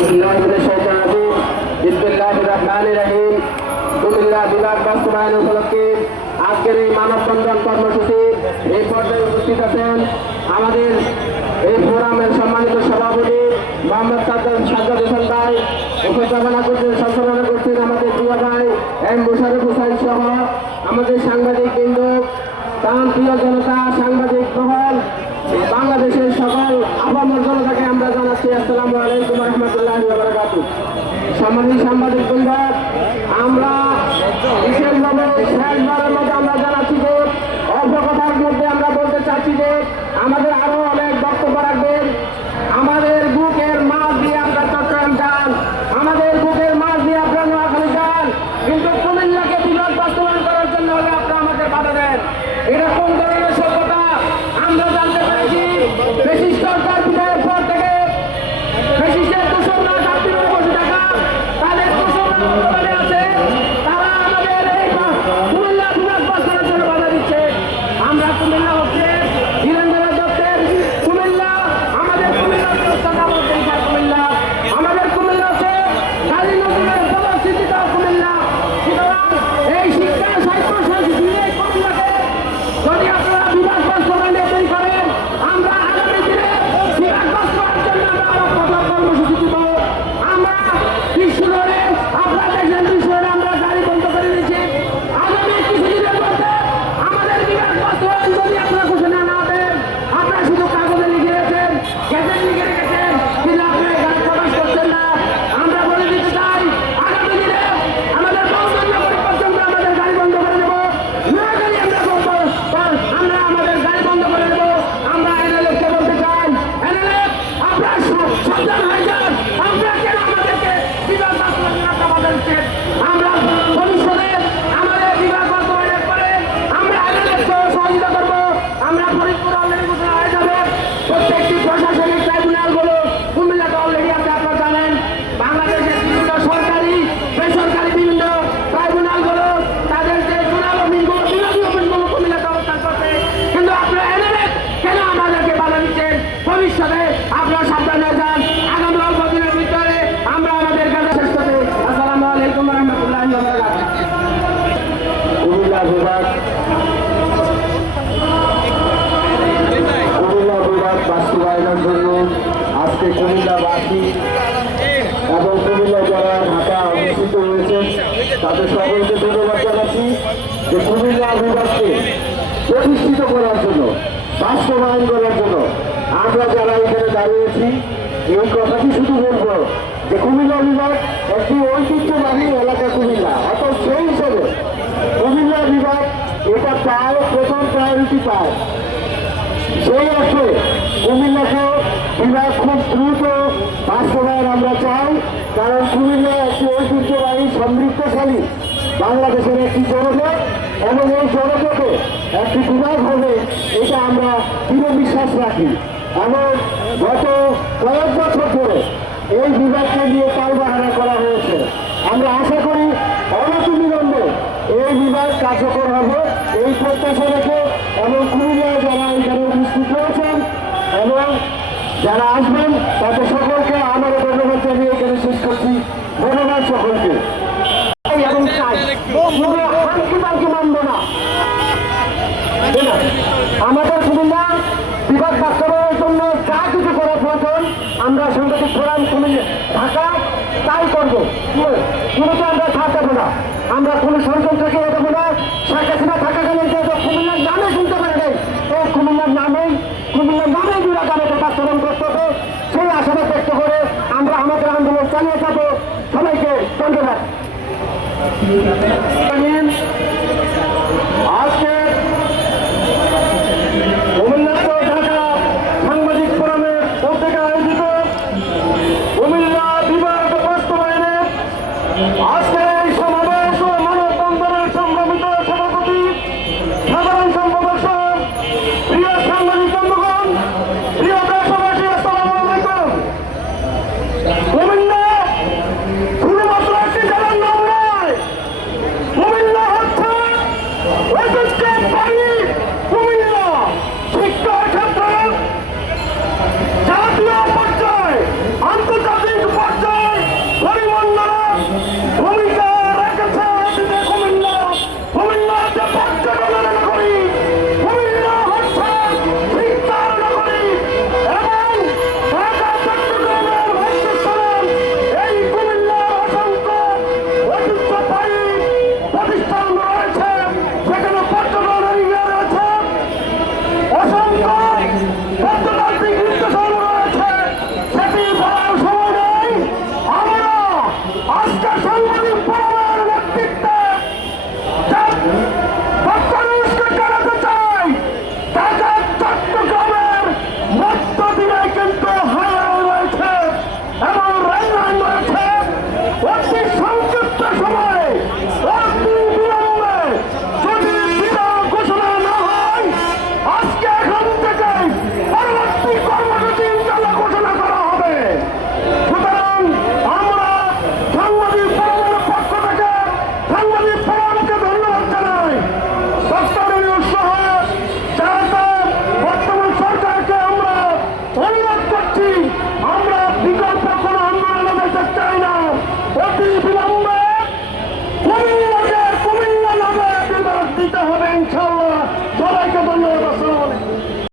بالله من الشيطان الرجيم بسم الله الرحمن الرحيم কুমিল্লা বিভাগ বাস্তবায়ন উপলক্ষে আজকের এই মানববন্ধন কর্মসূচি এই পর্যায়ে উপস্থিত আছেন আমাদের এই ফোরামের সম্মানিত সভাপতি মোহাম্মদ সাজ্জাদ সাজ্জাদ হোসেন ভাই উপস্থাপনা করছেন সঞ্চালনা করছেন আমাদের প্রিয় ভাই এম মুশারফ হোসেন সহ আমাদের সাংবাদিক বৃন্দ তার প্রিয় জনতা সাংবাদিক মহল বাংলাদেশের সকল আপামর জনতাকে আমরা জানাচ্ছি আসসালামু আলাইকুম রহমতুল্লাহ বারাকাতু সম্মানিত সাংবাদিক বৃন্দ আমরা বিশেষভাবে শেষবারের মধ্যে আমরা জানাচ্ছি যে অল্প কথার মধ্যে আমরা বলতে চাচ্ছি যে আমাদের আরও প্রশাসনিক ট্রাইব্যুনালগুলো কুমিল্লাতে অলরেডি জানেন। বাংলাদেশের বিভিন্ন সরকারি, বেসরকারি বিভিন্ন ট্রাইব্যুনালগুলো তাদের যে করছে। কিন্তু আপনারা এনএলএফ কেন আমাদেরকে বাধা দিচ্ছেন? ভবিষ্যতে আপনারা সাবধান হয়ে যান। আগামী ভিতরে আমরা আমাদের কাছে কুমিল্লা বিভাগ বাস্তবায়নের জন্য আজকে কুমিল্লাবাসী এবং কুমিল্লা যারা ঢাকা অনুষ্ঠিত হয়েছেন তাদের সকলকে ধন্যবাদ জানাচ্ছি যে কুমিল্লা বিভাগকে প্রতিষ্ঠিত করার জন্য, বাস্তবায়ন করার জন্য আমরা যারা এখানে দাঁড়িয়েছি এই কথাটি শুধু বলব যে কুমিল্লা বিভাগ একটি ঐতিহ্যবাহী এলাকা কুমিল্লা। অর্থাৎ সেই হিসেবে কুমিল্লা বিভাগ এটা পায় প্রথম প্রায়োরিটি পায়। সেই অর্থে কুমিল্লাকে বিভাগ খুব দ্রুত বাস্তবায়ন আমরা চাই, কারণ কুমিল্লা একটি ঐতিহ্যবাহী সমৃদ্ধশালী বাংলাদেশের একটি জনপদ এবং এই জনপদে একটি বিভাগ হবে, এটা আমরা দৃঢ় বিশ্বাস রাখি। এবং গত কয়েক বছর ধরে এই বিভাগকে নিয়ে তালবাহারা করা হয়েছে। আমরা আশা করি অনতিবিলম্বে এই বিভাগ কার্যকর হবে। এই প্রত্যাশা রেখে এবং কুমিল্লায় যারা এখানে উপস্থিত রয়েছেন এবং যারা আসবেন, তাদের সকলকে আমার ধন্যবাদ জানিয়ে এখানে শেষ করছি। ধন্যবাদ সকলকে। এবং চাই। হাঙ্কি পাঙ্কি মানব না। আমাদের কুমিল্লা বিভাগ বাস্তবায়নের জন্য যা কিছু করা প্রয়োজন, আমরা সাংবাদিক ফোরাম কুমিল্লা, ঢাকা, তাই করব। শুরুতে আমরা ছাড় দেবো না। আমরা কোনো ষড়যন্ত্রকে দেবো না। শেখ থাকাকালীন যে কুমিল্লার নামে শুনতে পারে নাই এই কুমিল্লার নামেই কুমিল্লার নামেই বিভাগ আমাদের বাস্তবায়ন করতে হবে। সেই আশাবাদ ব্যক্ত করে আমরা আমাদের আন্দোলন চালিয়ে যাব। সবাইকে ধন্যবাদ। Gracias.